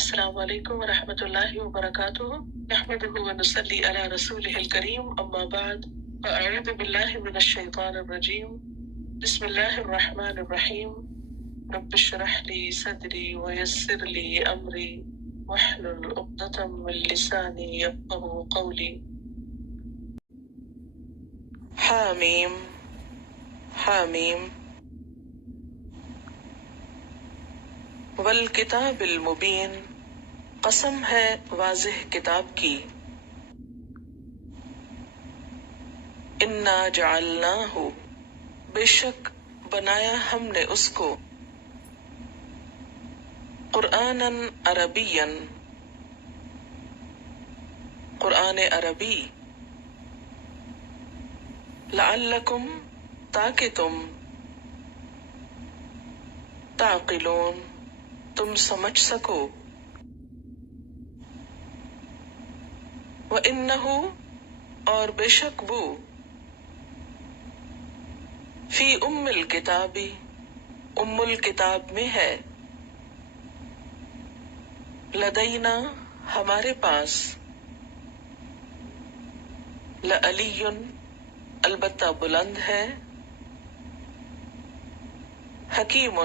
السلام علیکم ورحمۃ اللہ وبرکاتہ نحمده ونصلی علی رسولہ الکریم اما بعد فاعوذ باللہ من الشیطان الرجیم بسم اللہ الرحمن الرحیم رب اشرح لی صدری ویسر لی امری واحلل عقدۃ من لسانی یفقهوا قولی حامیم حامیم والکتاب المبین، قسم ہے واضح کتاب کی۔ انا جعلناہ، بے شک بنایا ہم نے اس کو، قرآناً عربیاً، قرآن عربی، لعلکم، تاکہ تم، تعقلون، تم سمجھ سکو، وَإِنَّهُ، اور بے شک وہ، فی ام الکتاب، ام الکتاب میں ہے، لدینا، ہمارے پاس، لعلی، البتہ بلند ہے، حکیم،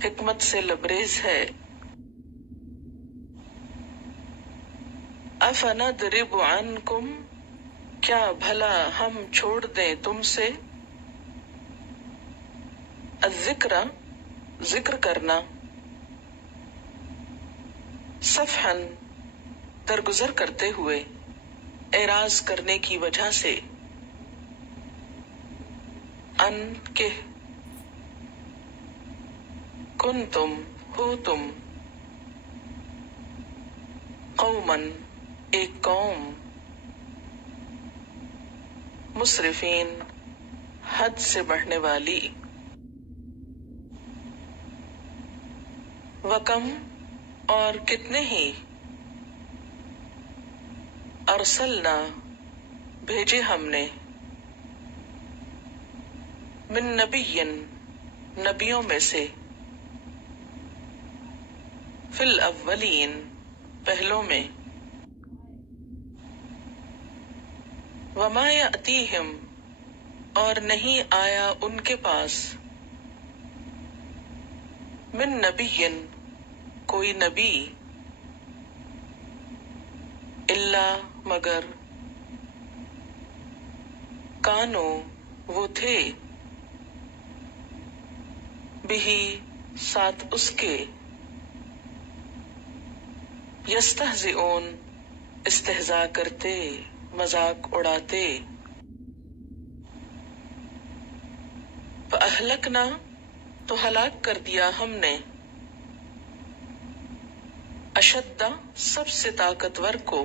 حکمت سے لبریز ہے، افنضرب عنکم، کیا بھلا ہم چھوڑ دیں تم سے، الذکر، ذکر کرنا، صفحا، درگزر کرتے ہوئے، اعراض کرنے کی وجہ سے، ان کہ، کنتم، ہو تم، قوماً، ایک قوم، مسرفین، حد سے بڑھنے والی، وکم، اور کتنے ہی، ارسلنا، بھیجے ہم نے، من نبی، نبیوں میں سے، فی الاولین، پہلوں میں، وما یأتیہم، اور نہیں آیا ان کے پاس، من نبی، کوئی نبی، الا، مگر، کانو، وہ تھے، بہی، ساتھ اس کے، یستہزئون، استہزاء کرتے، مذاق اڑاتے، فأہلکنا، تو ہلاک کر دیا ہم نے، اشد، سب سے طاقتور کو،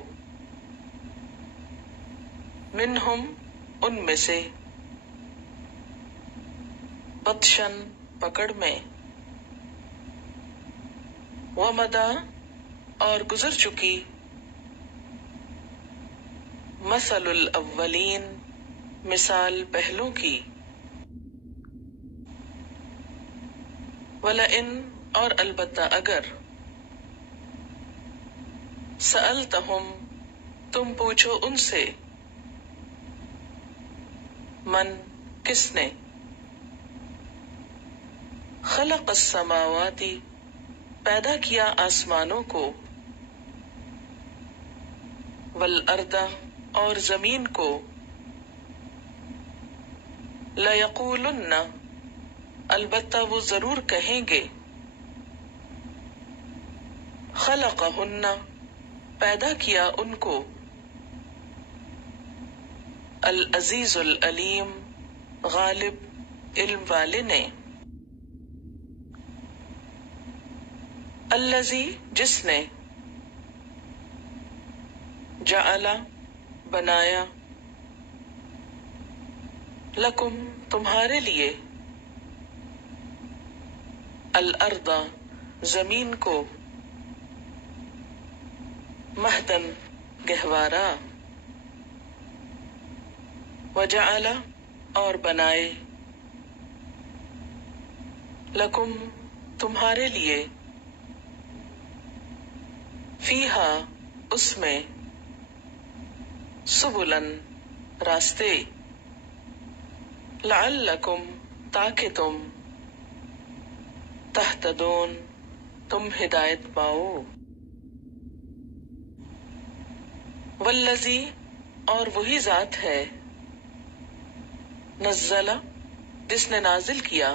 منہم، ان میں سے، بطشن، پکڑ میں، ومدا، اور گزر چکی، مثل الاولین، مثال پہلوں کی، ولئن، اور البتہ اگر، سألتہم، تم پوچھو ان سے، من، کس نے، خلق السماوات، پیدا کیا آسمانوں کو، والارض، اور زمین کو، لیقولن، البتہ وہ ضرور کہیں گے، خلقہن، پیدا کیا ان کو، العزیز العلیم، غالب، علم والے نے، الذی، جس نے، جعل، بنایا، لکم، تمہارے لیے، الارض، زمین کو، مہدن، گہوارہ، وجعل، اور بنائے، لکم، تمہارے لیے، فیہا اس میں، سبلن راستے، لعلکم تاکہ تم، تہتدون تم ہدایت پاؤ۔ والذی اور وہی ذات ہے، نزل جس نے نازل کیا،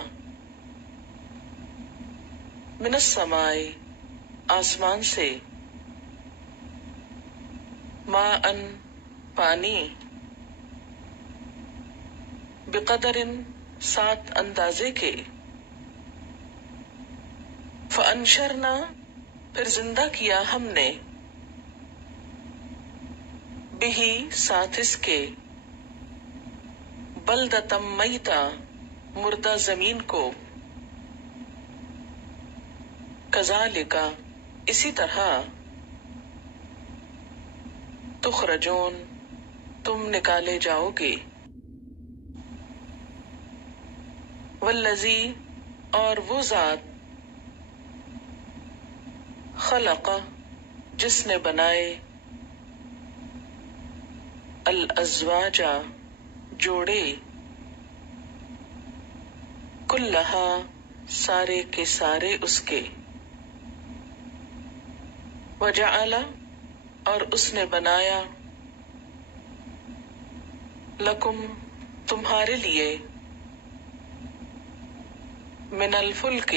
من السماء آسمان سے، ماء پانی، بقدر سات اندازے کے، فانشرنا پھر زندہ کیا ہم نے، بہی ساتھ اس کے، بلدتم میتا مردہ زمین کو، کذالک اسی طرح، تخرجون تم نکالے جاؤ گے۔ والذی اور وہ ذات، خلق جس نے بنائے، الازواج جوڑے، کلہا سارے کے سارے اس کے، وجعل اور اس نے بنایا، لکم تمہارے لیے، من الفلک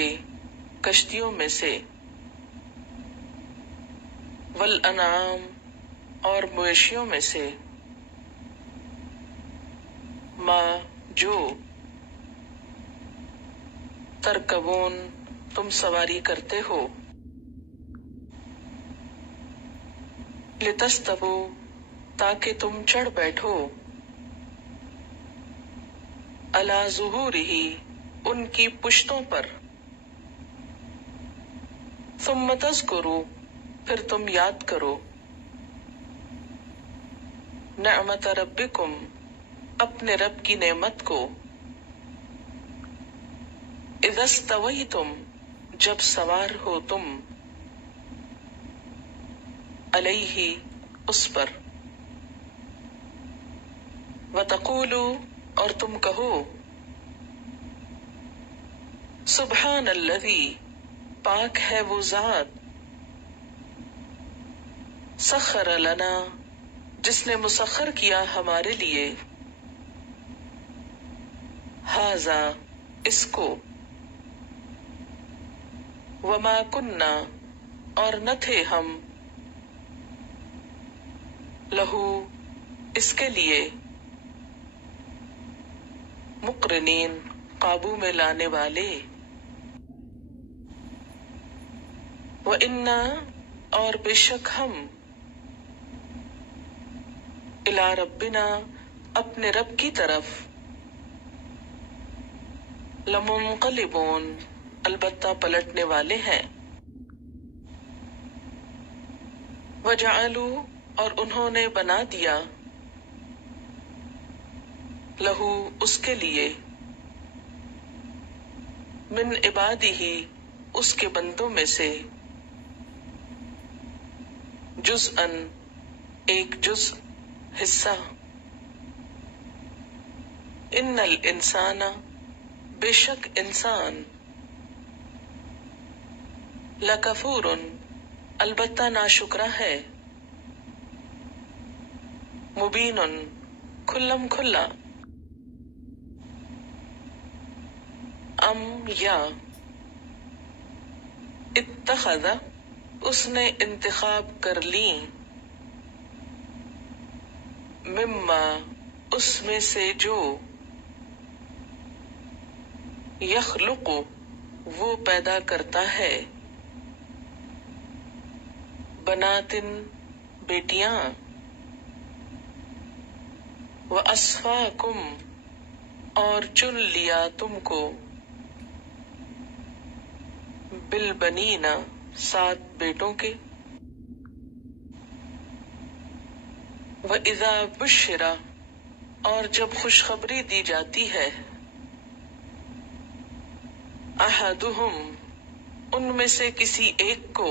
کشتیوں میں سے، والانعام اور مویشیوں میں سے، ما جو، ترکبون تم سواری کرتے ہو، لتستووا تاکہ تم چڑھ بیٹھو، علی ظہورہ ان کی پشتوں پر، ثم تذکروا پھر تم یاد کرو، نعمت ربکم اپنے رب کی نعمت کو، اذا استویتم جب سوار ہو تم، علیہ اس پر، وتقولوا اور تم کہو، سبحان الذی پاک ہے وہ ذات، سخر لنا جس نے مسخر کیا ہمارے لیے، ھذا اس کو، وما کننا اور نہ تھے ہم، لہو اس کے لیے، مقرنین قابو میں لانے والے، وَإِنَّا اور بے شک ہم، الی ربنا اپنے رب کی طرف، لمنقلبون البتہ پلٹنے والے ہیں، وجعلوا اور انہوں نے بنا دیا، لہو اس کے لیے، من عبادہ اس کے بندوں میں سے، جزءا ایک جزء حصہ، ان الانسان بے شک انسان، لکفور البتہ ناشکرا ہے، مبین کھلم کھلا، ام یا، اتخذ اس نے انتخاب کر لی، مما اس میں سے جو، یخلق وہ پیدا کرتا ہے، بناتن بیٹیاں، وَأَصْفَاكُمْ اور چن لیا تم کو، بالبنین سات بیٹوں کے، وَإِذَا بُشِّرَ اور جب خوشخبری دی جاتی ہے، احدہم ان میں سے کسی ایک کو،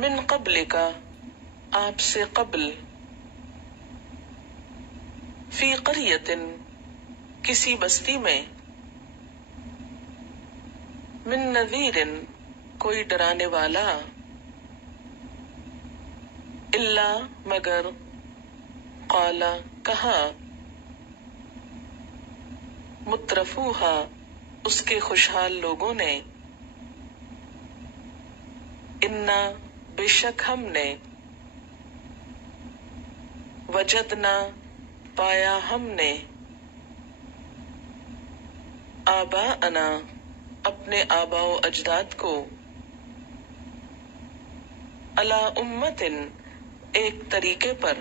من قبل کا آپ سے قبل، فی قریۃ کسی بستی میں، من نذیر کوئی ڈرانے والا، الا مگر، قال کہا، مترفوہا اس کے خوشحال لوگوں نے، انا بے شک ہم نے، وجدنا پایا ہم نے، آباءنا اپنے آباء و اجداد کو، علی امت ایک طریقے پر،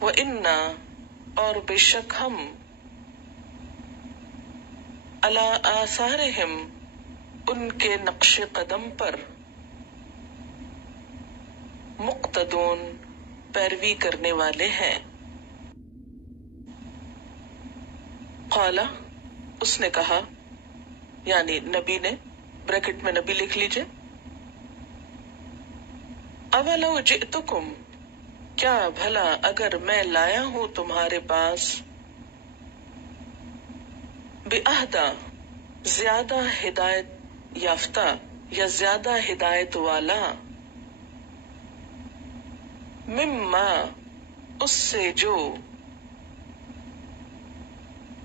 وَإِنَّا اور بے شک ہم، علی آثارہم ان کے نقش قدم پر، مقتدون پیروی کرنے والے ہیں۔ قال اس نے کہا، یعنی نبی نے، بریکٹ میں نبی لکھ لیجئے، اولو جئتکم کیا بھلا اگر میں لایا ہوں تمہارے پاس، بِأَہْدَى زیادہ ہدایت یافتہ یا زیادہ ہدایت والا، مما اس سے جو،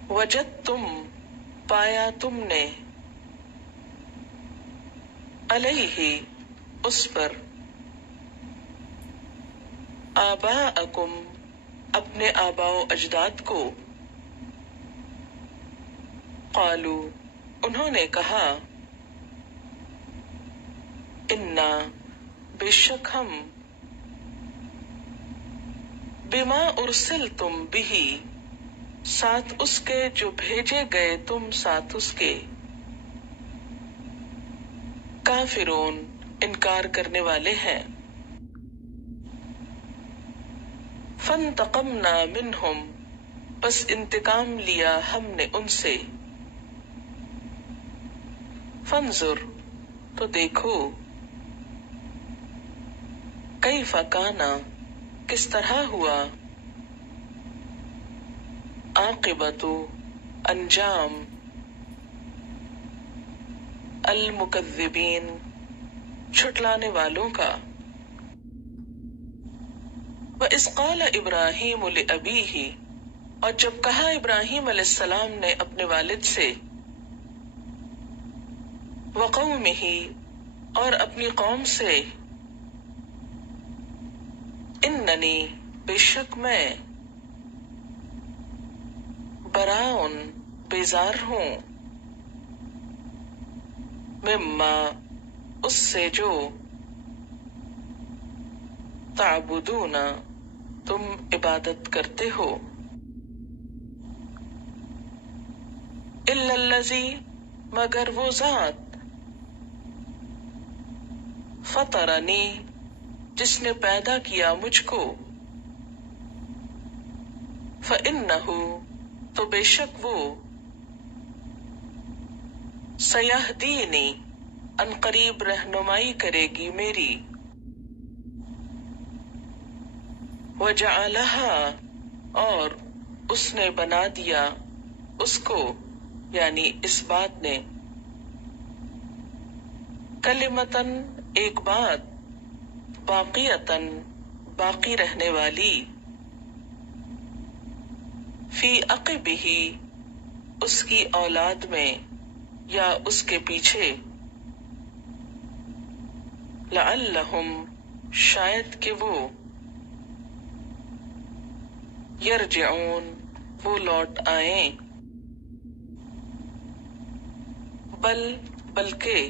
وجدتم پایا تم نے، علیہ اس پر، آباءکم اپنے آباء و اجداد کو، قالو انہوں نے کہا، انا بے شک ہم، بما ارسلتم بہ ساتھ اس کے جو بھیجے گئے تم ساتھ اس کے، کافرون انکار کرنے والے ہیں۔ فانتقمنا منہم بس انتقام لیا ہم نے ان سے، فانظر تو دیکھو، کیف کان کس طرح ہوا، عاقبۃ انجام، المکذبین جھٹلانے والوں کا۔ وَإِذْ قَالَ إِبْرَاهِيمُ لِأَبِيهِ اور جب کہا ابراہیم علیہ السلام نے اپنے والد سے، وَقَوْمِهِ اور اپنی قوم سے، اِنَّنِي بے شک میں، براءٌ بیزار ہوں، مما اس سے جو، تعبدون تم عبادت کرتے ہو، الا الذی مگر وہ ذات، فطرنی جس نے پیدا کیا مجھ کو، فإنہ تو بے شک وہ، سیہدینی ان قریب رہنمائی کرے گی میری، وجعلہا اور اس نے بنا دیا اس کو، یعنی اس بات نے، کلمتاً ایک بات، باقیتاً باقی رہنے والی، فی عقبہ اس کی اولاد میں یا اس کے پیچھے، لعلہم شاید کہ وہ، یرجعون وہ لوٹ آئیں، بلکہ،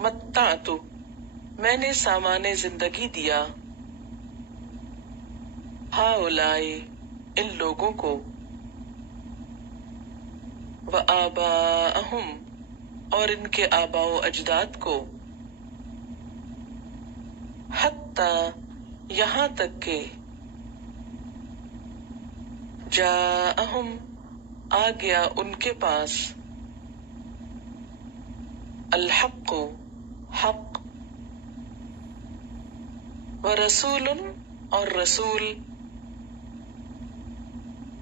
متعت میں نے سامان زندگی دیا، ہؤلاء ان لوگوں کو، وآباءہم اور ان کے آباء و اجداد کو، حتی یہاں تک کہ، جاءہم آ گیا ان کے پاس، الحق حق، ورسول اور رسول،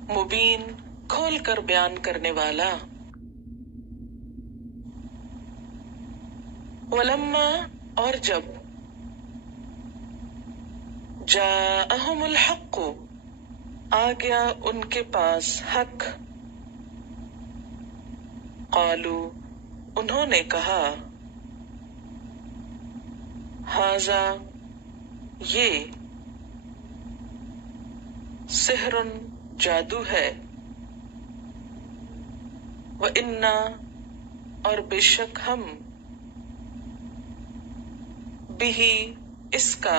مبین کھول کر بیان کرنے والا، ولما اور جب، جاءہم الحق آ گیا ان کے پاس حق، قالو انہوں نے کہا، ھذا یہ، سحر جادو ہے، وَإِنَّا اور بے شک ہم، بِہِ اس کا،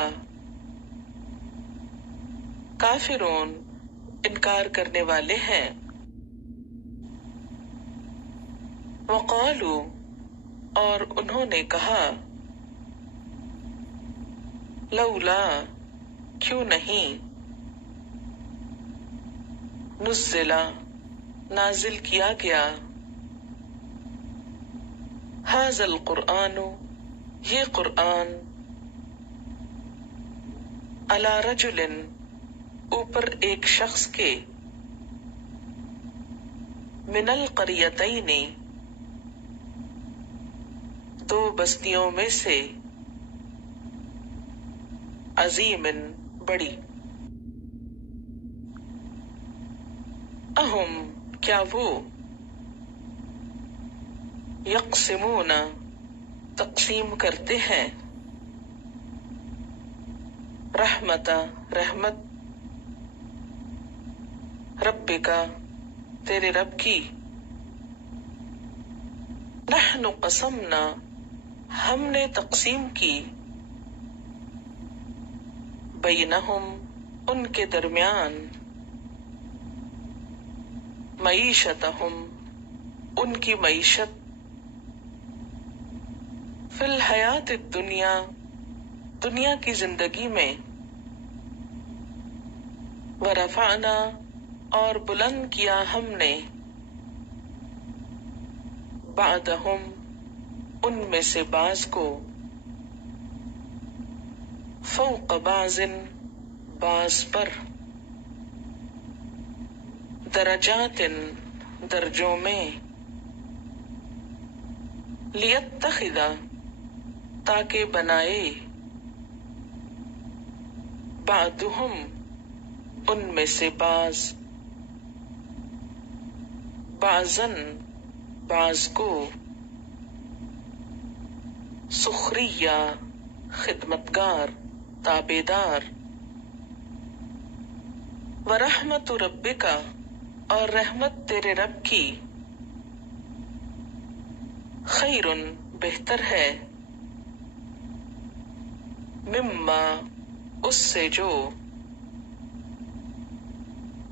کافرون انکار کرنے والے ہیں، وقالوا اور انہوں نے کہا، لولا کیوں نہیں، نزل نازل کیا گیا، ھذا القرآن یہ قرآن، علی رجل اوپر ایک شخص کے، من القریتین دو بستیوں میں سے، عظیم بڑی، اہم کیا وہ، یقسمون تقسیم کرتے ہیں، رحمت رحمت، ربک تیرے رب کی، نحن قسمنا ہم نے تقسیم کی، بینہم ان کے درمیان، معیشتہم ان کی معیشت، فی الحیات الدنیا دنیا کی زندگی میں، ورفعنا اور بلند کیا ہم نے، بعدہم ان میں سے بعض کو، فوق بعض بعض پر، درجات درجوں میں، لیتخذ تاکہ بنائے، بعضہم ان میں سے بعض، بعضاً بعض کو، سخریہ خدمتگار تابیدار، ورحمت ربک اور رحمت تیرے رب کی، خیر بہتر ہے، مما اس سے جو،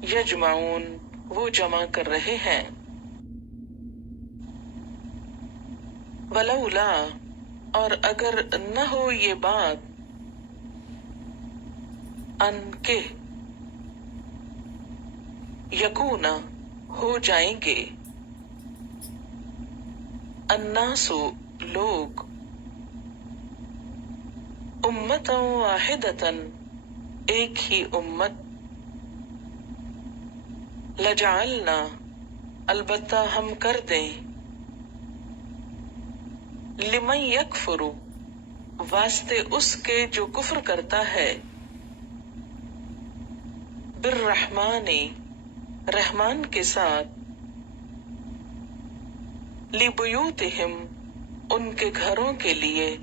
یجمعون وہ جمع کر رہے ہیں، ولولا اور اگر نہ ہو یہ بات، ان کے، یکون ہو جائیں گے، الناس لوگ، امتا واحدتا ایک ہی امت، لجعلنا البتہ ہم کر دیں، لمن یکفر واسطے اس کے جو کفر کرتا ہے، بالرحمن رحمان کے ساتھ، لبیوتہم ان کے گھروں کے لیے،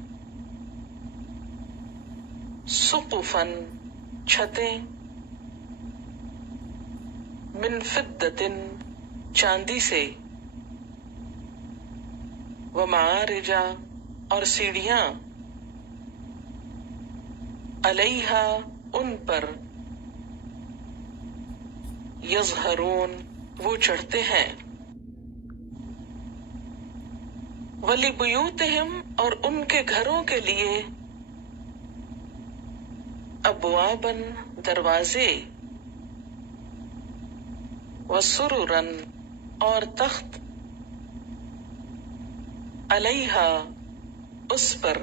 سقفاً چھتیں، من فضۃ چاندی سے، ومعارج اور سیڑھیاں، علیہا ان پر، یظہرون وہ چڑھتے ہیں، وَلِبُیُوتِہِمْ اور ان کے گھروں کے لیے، ابواباً دروازے، وسرراً اور تخت، علیہا اس پر،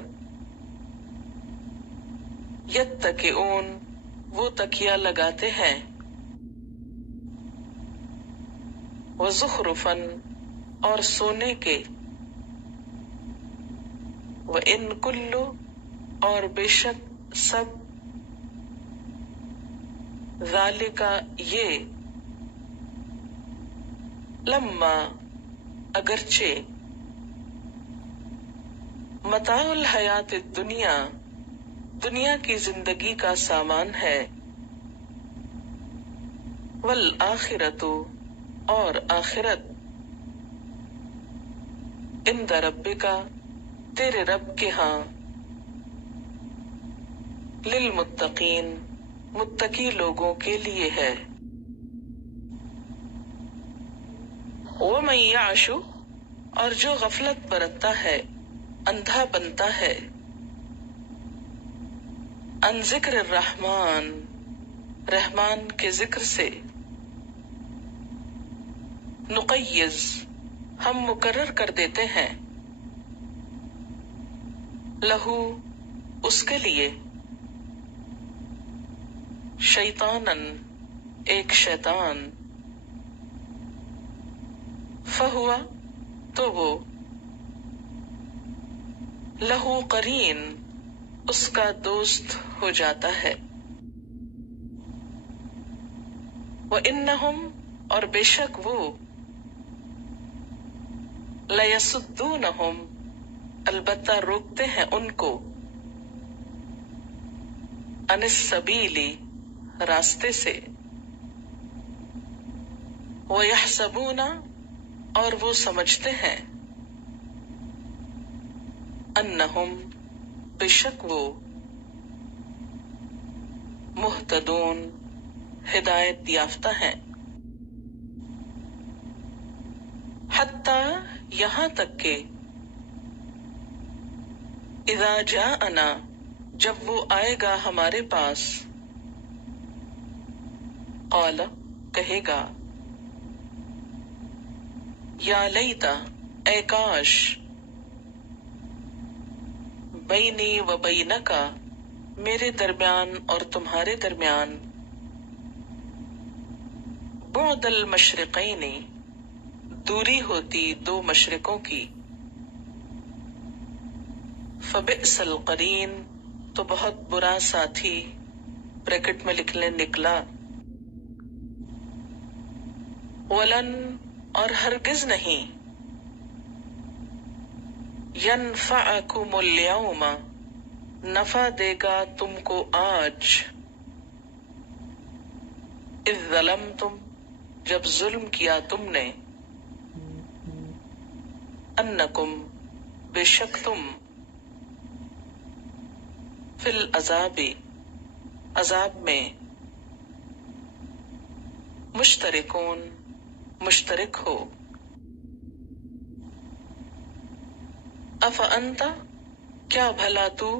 یتکئون وہ تکیہ لگاتے ہیں، وزخرفن اور سونے کے، وَإِن کُلُّ اور بے شک سب، ذالک یہ، لما اگرچہ، متاع الحیات الدنیا دنیا کی زندگی کا سامان ہے، والآخرۃ اور آخرت، عند ربک تیرے رب کے ہاں، للمتقین متقی لوگوں کے لیے ہے۔ ومن یعش اور جو غفلت برتتا ہے، اندھا بنتا ہے، عن ذکر الرحمن رحمان کے ذکر سے، نقیض ہم مقرر کر دیتے ہیں، لہو اس کے لیے، شیطانن ایک شیطان، فہوا تو وہ، لہو قرین اس کا دوست ہو جاتا ہے، وَإِنَّهُمْ اور بے شک وہ، لَيَصُدُّونَهُمْ البتہ روکتے ہیں ان کو، عن السبیل راستے سے، وَيَحْسَبُونَ اور وہ سمجھتے ہیں، انہم بے شک وہ، مہتدون ہدایت یافتہ ہیں، حتیٰ یہاں تک کہ، اذا جاءنا جب وہ آئے گا ہمارے پاس، قال کہے گا، یا لیتا اے کاش، بینی و بینکا میرے درمیان اور تمہارے درمیان، بعد المشرقین دوری ہوتی دو مشرقوں کی، فبئس القرین تو بہت برا ساتھی، بریکٹ میں لکھ لیں نکلا، ولن اور ہرگز نہیں، ینفعکم الیوم نفع دے گا تم کو آج، اذ ظلمتم جب ظلم کیا تم نے، انکم بے شک تم، فی العذاب عذاب میں، مشترکون مشترک ہو، افانت کیا بھلا تو،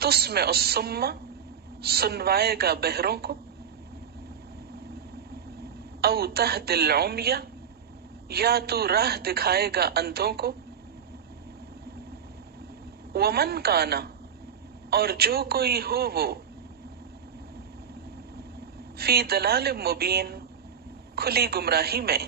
تسمع الصم سنوائے گا بہروں کو، او تہدی العمی یا تو راہ دکھائے گا اندھوں کو، ومن کانا اور جو کوئی ہو وہ، فی دلال مبین کھلی گمراہی میں،